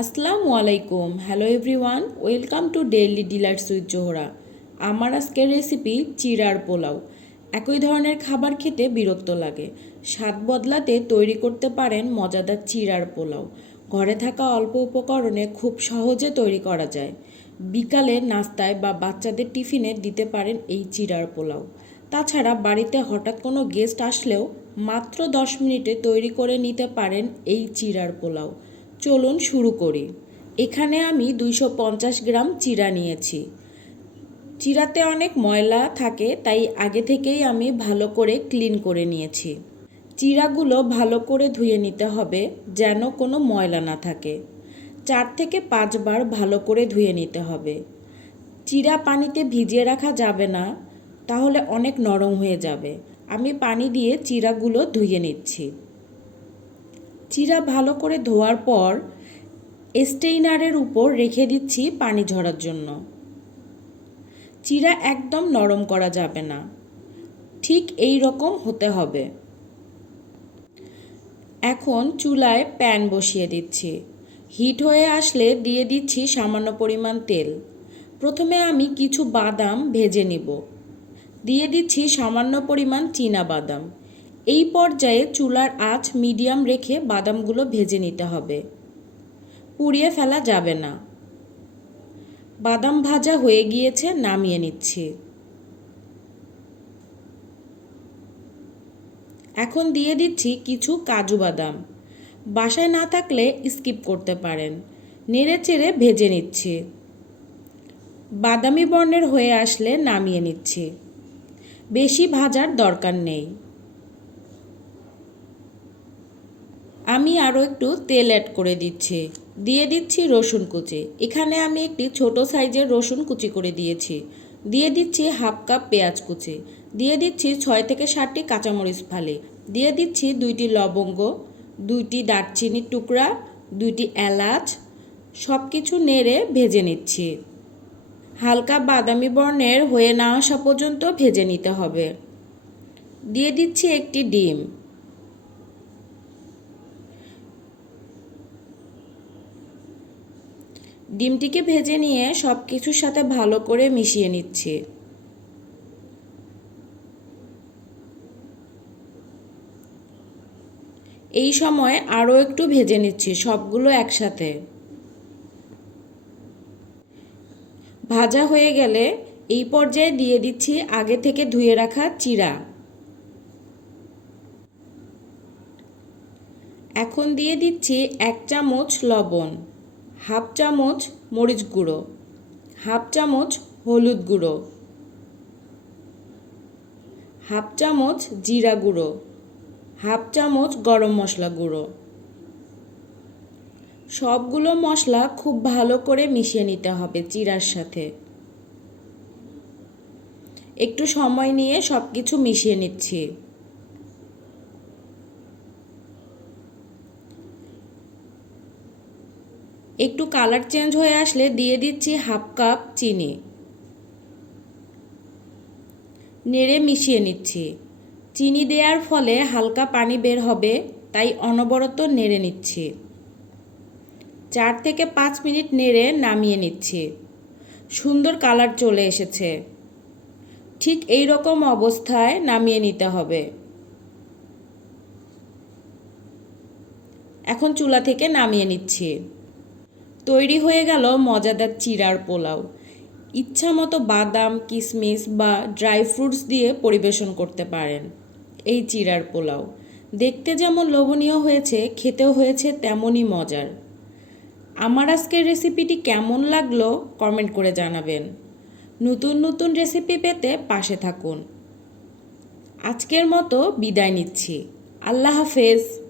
আসসালামু আলাইকুম। Hello everyone welcome to daily delights with Zohra আমার আজকের রেসিপি চিড়ার পোলাও। একই ধরনের খাবার খেতে বিরক্ত লাগে। স্বাদ বদলাতে তৈরি করতে পারেন মজাদার চিড়ার পোলাও। ঘরে থাকা অল্প উপকরণে খুব সহজে তৈরি করা যায়। বিকালে নাস্তায় বা বাচ্চাদের টিফিনে দিতে পারেন এই চিড়ার পোলাও। তাছাড়া বাড়িতে হঠাৎ কোনো গেস্ট আসলেও মাত্র দশ মিনিটে তৈরি করে নিতে পারেন এই চিড়ার পোলাও। চলুন শুরু করি। এখানে আমি দুইশো পঞ্চাশ গ্রাম চিরা নিয়েছি। চিড়াতে অনেক ময়লা থাকে, তাই আগে থেকেই আমি ভালো করে ক্লিন করে নিয়েছি। চিরাগুলো ভালো করে ধুয়ে নিতে হবে, যেন কোনো ময়লা না থাকে। চার থেকে পাঁচবার ভালো করে ধুয়ে নিতে হবে। চিড়া পানিতে ভিজিয়ে রাখা যাবে না, তাহলে অনেক নরম হয়ে যাবে। আমি পানি দিয়ে চিরাগুলো ধুয়ে নিচ্ছি। চিরা ভালো করে ধোয়ার পর স্টেইনারের উপর রেখে দিচ্ছি পানি ঝরার জন্য। চিরা একদম নরম করা যাবে না। ঠিক এই রকম হতে হবে। এখন চুলায় প্যান বসিয়ে দিচ্ছি। হিট হয়ে আসলে দিয়ে দিচ্ছি সামান্য পরিমাণ তেল। প্রথমে আমি কিছু বাদাম ভেজে নিব। দিয়ে দিচ্ছি সামান্য পরিমাণ চীনা বাদাম। এই পর্যায়ে চুলার আঁচ মিডিয়াম রেখে বাদামগুলো ভেজে নিতে হবে। পুড়িয়ে ফেলা যাবে না। বাদাম ভাজা হয়ে গিয়েছে, নামিয়ে নিচ্ছি। এখন দিয়ে দিচ্ছি কিছু কাজু বাদাম। বাসায় না থাকলে স্কিপ করতে পারেন। নেড়ে চেড়ে ভেজে নিচ্ছি। বাদামি বর্ণের হয়ে আসলে নামিয়ে নিচ্ছি। বেশি ভাজার দরকার নেই। আমি আরও একটু তেল অ্যাড করে দিচ্ছি। দিয়ে দিচ্ছি রসুন কুচি। এখানে আমি একটি ছোট সাইজের রসুন কুচি করে দিয়েছি। দিয়ে দিচ্ছি হাফ কাপ পেঁয়াজ কুচি। দিয়ে দিচ্ছি ছয় থেকে সাতটি কাঁচামরিচ ফালি। দিয়ে দিচ্ছি দুইটি লবঙ্গ, দুইটি দারচিনির টুকরা, দুইটি এলাচ সব কিছু নেড়ে ভেজে নিচ্ছি। হালকা বাদামি বর্ণের হয়ে না আসা পর্যন্ত ভেজে নিতে হবে। দিয়ে দিচ্ছি একটি ডিম। ডিমটিকে ভেজে নিয়ে সব কিছুর সাথে ভালো করে মিশিয়ে নিচ্ছি। এই সময় আরও একটু ভেজে নিচ্ছি সবগুলো একসাথে। ভাজা হয়ে গেলে এই পর্যায়ে দিয়ে দিচ্ছি আগে থেকে ধুয়ে রাখা চিরা এখন দিয়ে দিচ্ছি এক চামচ লবণ। হাফ চামচ মরিচ গুঁড়ো, হাফ চামচ হলুদ গুঁড়ো, হাফ চামচ জিরা গুঁড়ো, হাফ চামচ গরম মশলা গুঁড়ো। সবগুলো মশলা খুব ভালো করে মিশিয়ে নিতে হবে চিরার সাথে। একটু সময় নিয়ে সব কিছু মিশিয়ে নিচ্ছি। একটু কালার চেঞ্জ হয়ে আসলে দিয়ে দিচ্ছি হাফ কাপ চিনি। নেড়ে মিশিয়ে নিচ্ছি। চিনি দেওয়ার ফলে হালকা পানি বের হবে, তাই অনবরত নেড়ে নিচ্ছি। চার থেকে পাঁচ মিনিট নেড়ে নামিয়ে নিচ্ছি। সুন্দর কালার চলে এসেছে। ঠিক এই রকম অবস্থায় নামিয়ে নিতে হবে। এখন চুলা থেকে নামিয়ে নিচ্ছি। তৈরি হয়ে গেল মজাদার চিড়ার পোলাও। ইচ্ছা মতো বাদাম কিশমিশ বা ড্রাই ফ্রুটস দিয়ে পরিবেশন করতে পারেন এই চিড়ার পোলাও। দেখতে যেমন লোভনীয় হয়েছে, খেতেও হয়েছে তেমনই মজার। আমার আজকের রেসিপিটি কেমন লাগল কমেন্ট করে জানাবেন। নতুন নতুন রেসিপি পেতে পাশে থাকুন। আজকের মতো বিদায় নিচ্ছি। আল্লাহ হাফেজ।